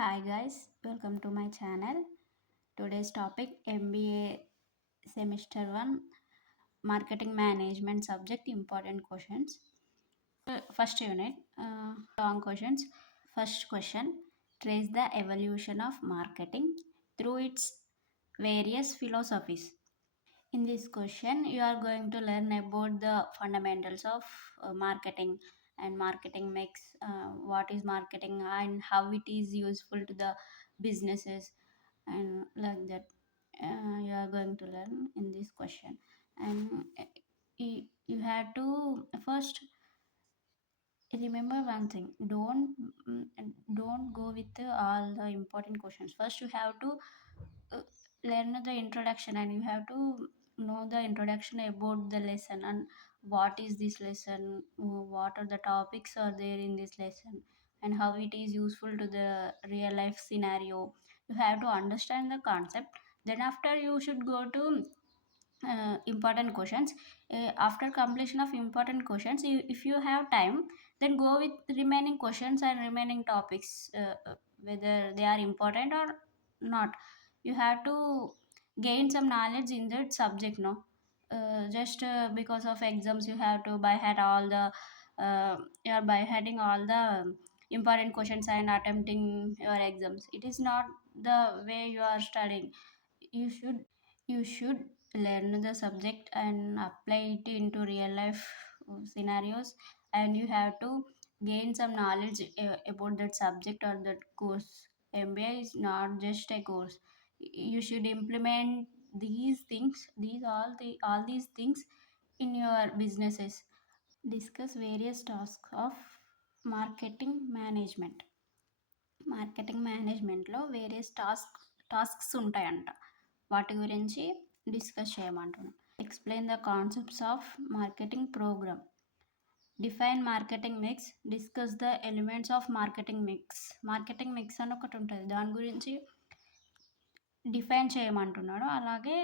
Hi guys, welcome to my channel. Today's topic MBA Semester 1 Marketing Management subject important questions. First unit, long questions. First question, trace the evolution of marketing through its various philosophies. In this question, you are going to learn about the fundamentals of marketing and marketing mix, what is marketing and how it is useful to the businesses and like that. You are going to learn in this question, and you have to first remember one thing. Mm, don't go with all the important questions. First, you have to uh, learn the introduction, and you have to know the introduction about the lesson and what is this lesson, what are the topics are there in this lesson, and how it is useful to the real life scenario. You have to understand the concept. Then after you should go to important questions. After completion of important questions, if you have time, then go with remaining questions and remaining topics, whether they are important or not. You have to gain some knowledge in that subject, no? Just because of exams you have to by head all the you are by heading all the important questions and attempting your exams. It is not the way you are studying. You should you should learn the subject and apply it into real life scenarios, and you have to gain some knowledge about that subject or that course. MBA is not just a course. You should implement these things, all these things in your businesses. Discuss various tasks of marketing management. Marketing మేనేజ్మెంట్లో various tasks ఉంటాయంట. వాటి గురించి discuss చేయమంటున్నాను. Explain the concepts of marketing programme. Define marketing mix. Discuss the elements of marketing mix. Marketing mix అని ఒకటి ఉంటుంది, దాని గురించి డిఫైన్ చేయమంటున్నాడు. అలాగే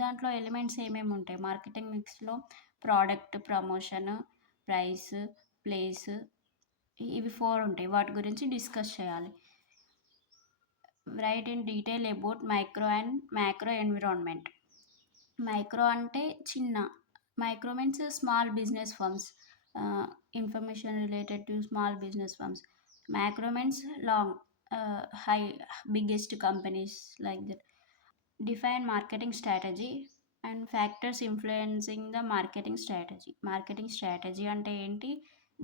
దాంట్లో ఎలిమెంట్స్ ఏమేమి ఉంటాయి మార్కెటింగ్ మిక్స్లో? ప్రోడక్ట్, ప్రమోషన్, ప్రైస్, ప్లేస్, ఇవి 4 ఉంటాయి. వాటి గురించి డిస్కస్ చేయాలి. Write in detail about micro and macro environment. Micro అంటే చిన్న, micro means small business firms, information related to small business firms. Macro means long, high, biggest companies like that. Define marketing strategy and factors influencing the marketing strategy. Marketing strategy అంటే ఏంటి,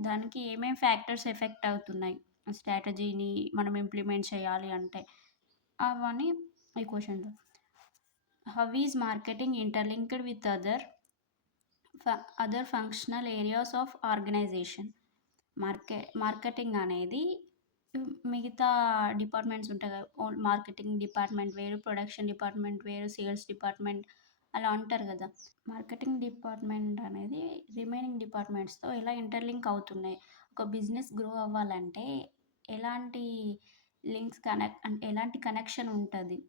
దానికి ఏమేమి factors effect అవుతున్నాయి స్ట్రాటజీని మనం ఇంప్లిమెంట్ చేయాలి అంటే, అవన్నీ ఈ క్వశ్చన్లో. How is marketing interlinked with other functional areas of organization. Marketing అనేది మిగతా డిపార్ట్మెంట్స్ ఉంటాయి కదా. మార్కెటింగ్ డిపార్ట్మెంట్ వేరు, ప్రొడక్షన్ డిపార్ట్మెంట్ వేరు, సేల్స్ డిపార్ట్మెంట్ అలా అంటారు కదా. మార్కెటింగ్ డిపార్ట్మెంట్ అనేది రిమైనింగ్ డిపార్ట్మెంట్స్తో ఎలా ఇంటర్లింక్ అవుతున్నాయి, ఒక బిజినెస్ గ్రో అవ్వాలంటే ఎలాంటి లింక్స్ కనెక్ట్ అంటే ఎలాంటి కనెక్షన్ ఉంటుంది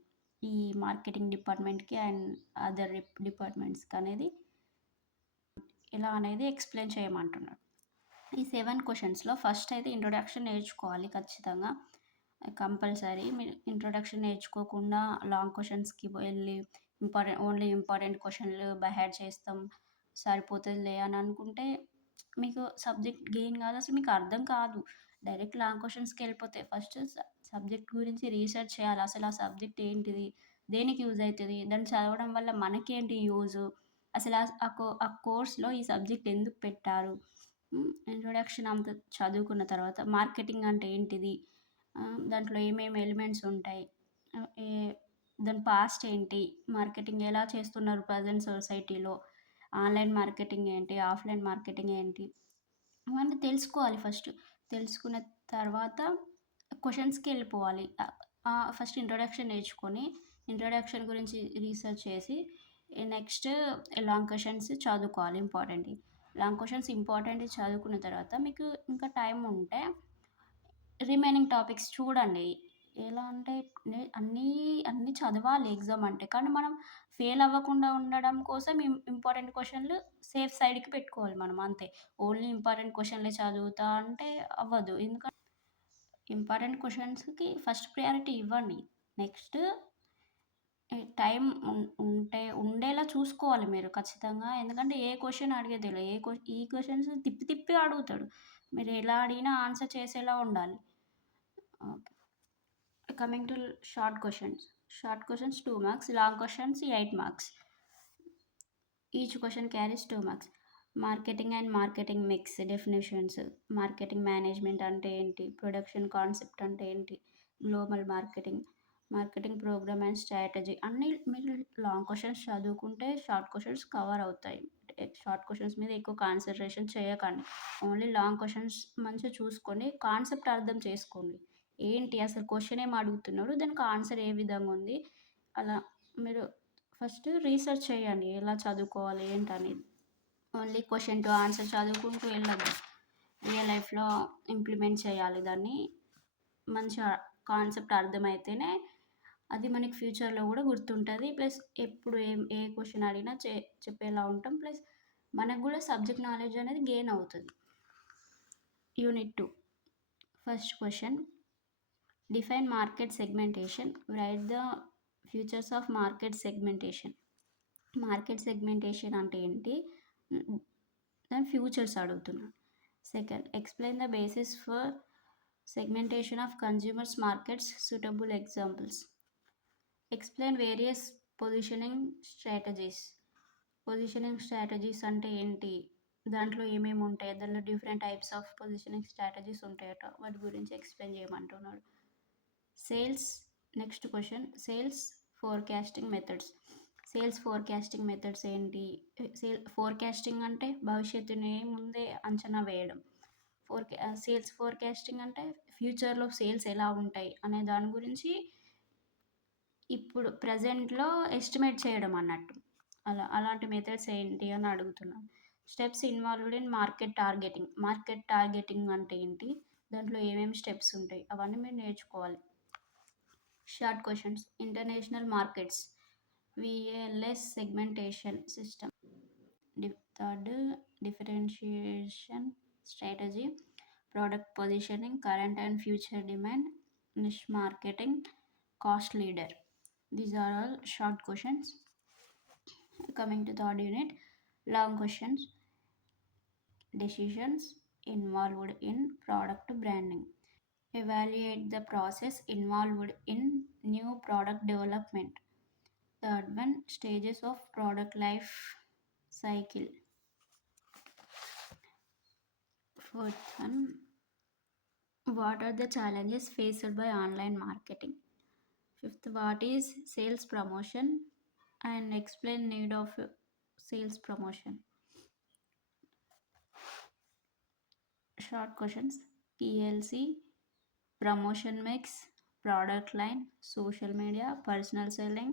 ఈ మార్కెటింగ్ డిపార్ట్మెంట్కి అండ్ అదర్ డిపార్ట్మెంట్స్కి అనేది, ఎలా అనేది ఎక్స్ప్లెయిన్ చేయమంటున్నాడు. ఈ 7 క్వశ్చన్స్లో ఫస్ట్ అయితే ఇంట్రొడక్షన్ నేర్చుకోవాలి ఖచ్చితంగా, కంపల్సరీ. మీరు ఇంట్రొడక్షన్ నేర్చుకోకుండా లాంగ్ క్వశ్చన్స్కి వెళ్ళి ఓన్లీ ఇంపార్టెంట్ క్వశ్చన్లు బై హ్యాడ్ చేస్తాం సరిపోతుందిలే అని అనుకుంటే మీకు సబ్జెక్ట్ గెయిన్ కాదు, అసలు మీకు అర్థం కాదు. డైరెక్ట్ లాంగ్ క్వశ్చన్స్కి వెళ్ళిపోతే ఫస్ట్ సబ్జెక్ట్ గురించి రీసెర్చ్ చేయాలి. అసలు ఆ సబ్జెక్ట్ ఏంటిది, దేనికి యూజ్ అవుతుంది, దాన్ని చదవడం వల్ల మనకేంటి యూజ్, అసలు ఆ కోర్స్లో ఈ సబ్జెక్ట్ ఎందుకు పెట్టారు. ఇంట్రొడక్షన్ అంత చదువుకున్న తర్వాత మార్కెటింగ్ అంటే ఏంటిది, దాంట్లో ఏమేమి ఎలిమెంట్స్ ఉంటాయి, దాని పాస్ట్ ఏంటి, మార్కెటింగ్ ఎలా చేస్తున్నారు ప్రజెంట్ సొసైటీలో, ఆన్లైన్ మార్కెటింగ్ ఏంటి, ఆఫ్లైన్ మార్కెటింగ్ ఏంటి, ఇవన్నీ తెలుసుకోవాలి ఫస్ట్. తెలుసుకున్న తర్వాత క్వశ్చన్స్కి వెళ్ళిపోవాలి. ఫస్ట్ ఇంట్రొడక్షన్ నేర్చుకొని ఇంట్రొడక్షన్ గురించి రీసెర్చ్ చేసి నెక్స్ట్ లాంగ్ క్వశ్చన్స్ చదువుకోవాలి. లాంగ్ క్వశ్చన్స్ ఇంపార్టెంట్ చదువుకున్న తర్వాత మీకు ఇంకా టైం ఉంటే రిమైనింగ్ టాపిక్స్ చూడండి. ఎలా అంటే అన్నీ అన్నీ చదవాలి ఎగ్జామ్ అంటే, కానీ మనం ఫెయిల్ అవ్వకుండా ఉండడం కోసం ఇంపార్టెంట్ క్వశ్చన్లు సేఫ్ సైడ్కి పెట్టుకోవాలి మనం, అంతే. ఓన్లీ ఇంపార్టెంట్ క్వశ్చన్లే చదువుతా అంటే అవ్వదు. ఎందుకంటే ఇంపార్టెంట్ క్వశ్చన్స్కి ఫస్ట్ ప్రయారిటీ ఇవ్వండి. నెక్స్ట్ టైం ఉండేలా చూసుకోవాలి మీరు ఖచ్చితంగా. ఎందుకంటే ఏ క్వశ్చన్ అడిగేది లే. ఈ క్వశ్చన్స్ తిప్పి తిప్పి అడుగుతాడు. మీరు ఎలా అడిగినా ఆన్సర్ చేసేలా ఉండాలి. Okay. Coming to short questions. Short questions 2 marks, long questions 8 marks. Each question carries 2 marks. Marketing and marketing mix definitions. Marketing management అంటే ఏంటి? ప్రొడక్షన్ కాన్సెప్ట్ అంటే ఏంటి? Global marketing, marketing program and strategy అన్నీ మీరు long questions చదువుకుంటే short questions cover అవుతాయి. Short questions మీద ఎక్కువ కాన్సన్ట్రేషన్ చేయకండి. ఓన్లీ లాంగ్ క్వశ్చన్స్ మంచిగా చూసుకొని కాన్సెప్ట్ అర్థం చేసుకోండి. ఏంటి అసలు క్వశ్చన్ ఏం అడుగుతున్నాడు, దానికి ఆన్సర్ ఏ విధంగా ఉంది, అలా మీరు ఫస్ట్ రీసెర్చ్ చేయండి ఎలా చదువుకోవాలి ఏంటనేది. ఓన్లీ క్వశ్చన్ టు ఆన్సర్ చదువుకుంటూ వెళ్ళద్దు. రియల్ లైఫ్లో ఇంప్లిమెంట్ చేయాలి దాన్ని. మంచిగా కాన్సెప్ట్ అర్థమైతేనే అది మనకి ఫ్యూచర్లో కూడా గుర్తుంటుంది. ప్లస్ ఎప్పుడు ఏ క్వశ్చన్ అడిగినా చెప్పేలా ఉంటాం. ప్లస్ మనకు కూడా సబ్జెక్ట్ నాలెడ్జ్ అనేది గెయిన్ అవుతుంది. Unit 2 first question, define market segmentation, write the features of market segmentation. Market segmentation అంటే ఏంటి, దాని ఫ్యూచర్స్ అడుగుతున్నాను. Second, explain the basis for segmentation of consumers markets, suitable examples. Explain various positioning strategies. Positioning strategies అంటే ఏంటి, దాంట్లో ఏమేమి ఉంటాయి, దాంట్లో different types of positioning strategies ఉంటాయట, వాటి గురించి ఎక్స్ప్లెయిన్ చేయమంటున్నాడు. Sales, next question, sales forecasting methods. Sales forecasting methods ఏంటి? ఫోర్కాస్టింగ్ అంటే భవిష్యత్తుని ముందే అంచనా వేయడం. సేల్స్ ఫోర్కాస్టింగ్ అంటే ఫ్యూచర్లో సేల్స్ ఎలా ఉంటాయి అనే దాని గురించి ఇప్పుడు ప్రజెంట్లో ఎస్టిమేట్ చేయడం అన్నట్టు. అలాంటి మెథడ్స్ ఏంటి అని అడుగుతున్నాను. Steps involved in market targeting. Market targeting అంటే ఏంటి, దాంట్లో ఏమేమి స్టెప్స్ ఉంటాయి అవన్నీ మీరు నేర్చుకోవాలి. Short questions, international markets, VLS segmentation system. Third, differentiation strategy, product positioning, current and future demand, niche marketing, cost leader. These are all short questions. Coming to third unit, long questions, decisions involved in product branding. Evaluate the process involved in new product development. Third one, stages of product life cycle. Fourth one, what are the challenges faced by online marketing? Fifth, what is sales promotion and explain need of sales promotion. Short questions, PLC, promotion mix, product line, social media, personal selling,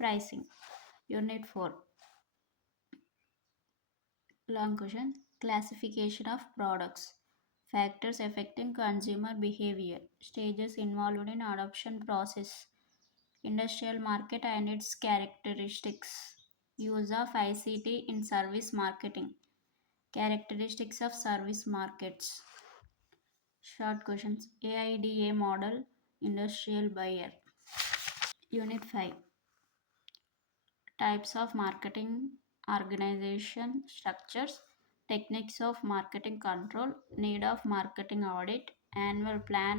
pricing. Unit 4, long question, classification of products, factors affecting consumer behavior, stages involved in adoption process, industrial market and its characteristics, use of ICT in service marketing, characteristics of service markets. Short questions, AIDA model, industrial buyer. Unit 5, types of marketing organization structures, techniques of marketing control, need of marketing audit, annual plan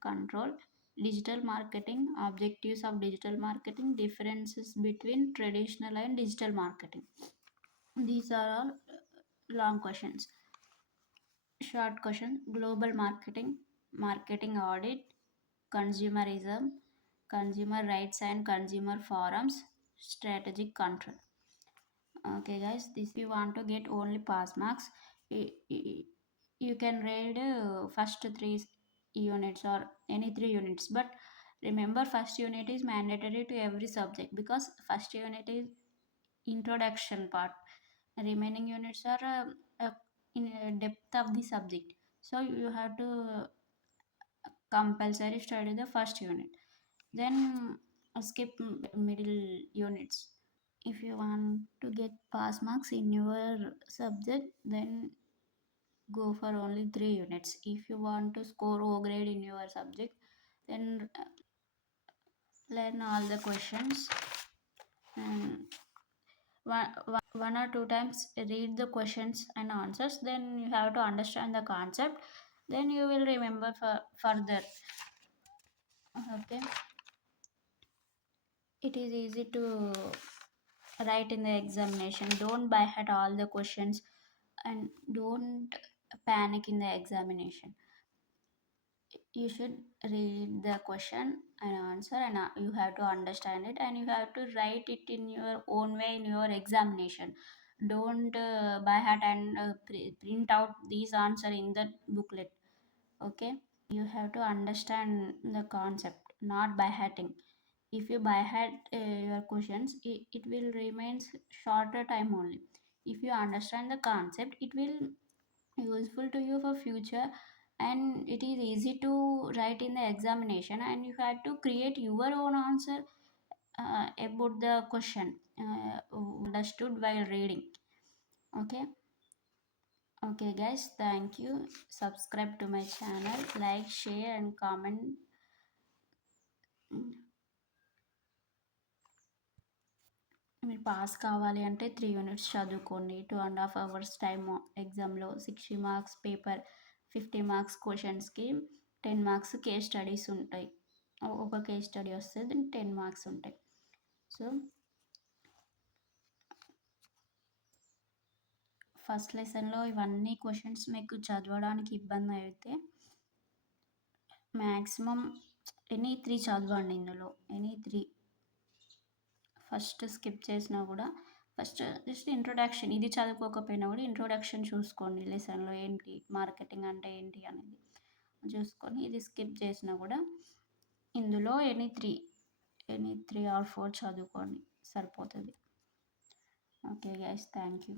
control, digital marketing, objectives of digital marketing, differences between traditional and digital marketing. These are all long questions. Short question, global marketing, marketing audit, consumerism, consumer rights and consumer forums, strategic control. Okay guys, this if you want to get only pass marks, you can read first 3 units or any 3 units, but remember first unit is mandatory to every subject because first unit is introduction part, remaining units are in depth of the subject, so you have to compulsory study the first unit, then skip middle units. If you want to get pass marks in your subject, then go for only 3 units. If you want to score O grade in your subject, then learn all the questions and one or two times read the questions and answers, then you have to understand the concept, then you will remember for further. Okay, it is easy to write in the examination. Don't by heart all the questions and don't panic in the examination. You should read the question and answer, and you have to understand it, and you have to write it in your own way in your examination. Don't by heart and print out these answer in the booklet. Okay, you have to understand the concept, not by hearting. If you by heart your questions, it will remain shorter time only. If you understand the concept, it will useful to you for future, and it is easy to write in the examination, and you have to create your own answer about the question understood while reading. Okay, okay guys, thank you. Subscribe to my channel, like, share and comment. మీరు పాస్ కావాలి అంటే 3 యూనిట్స్ చదువుకోండి. 2.5 hours time ఎగ్జామ్లో 60 marks paper, 50 మార్క్స్ క్వశ్చన్స్కి, 10 marks case studies ఉంటాయి. ఒక case study వస్తుంది, దీనికి 10 మార్క్స్ ఉంటాయి. సో ఫస్ట్ లెసన్లో ఇవన్నీ క్వశ్చన్స్ మీకు చదవడానికి ఇబ్బంది అయితే మ్యాక్సిమం ఎనీ 3 చదవండి. ఇందులో ఎనీ 3 ఫస్ట్ స్కిప్ చేసినా కూడా ఫస్ట్ జస్ట్ ఇంట్రొడక్షన్ ఇది చదువుకోకపోయినా కూడా ఇంట్రొడక్షన్ చూసుకోండి. లెసన్లో ఏంటి మార్కెటింగ్ అంటే ఏంటి అనేది చూసుకొని ఇది స్కిప్ చేసినా కూడా ఇందులో ఎనీ త్రీ ఆర్ 4 చదువుకోండి, సరిపోతుంది. Okay guys, thank you.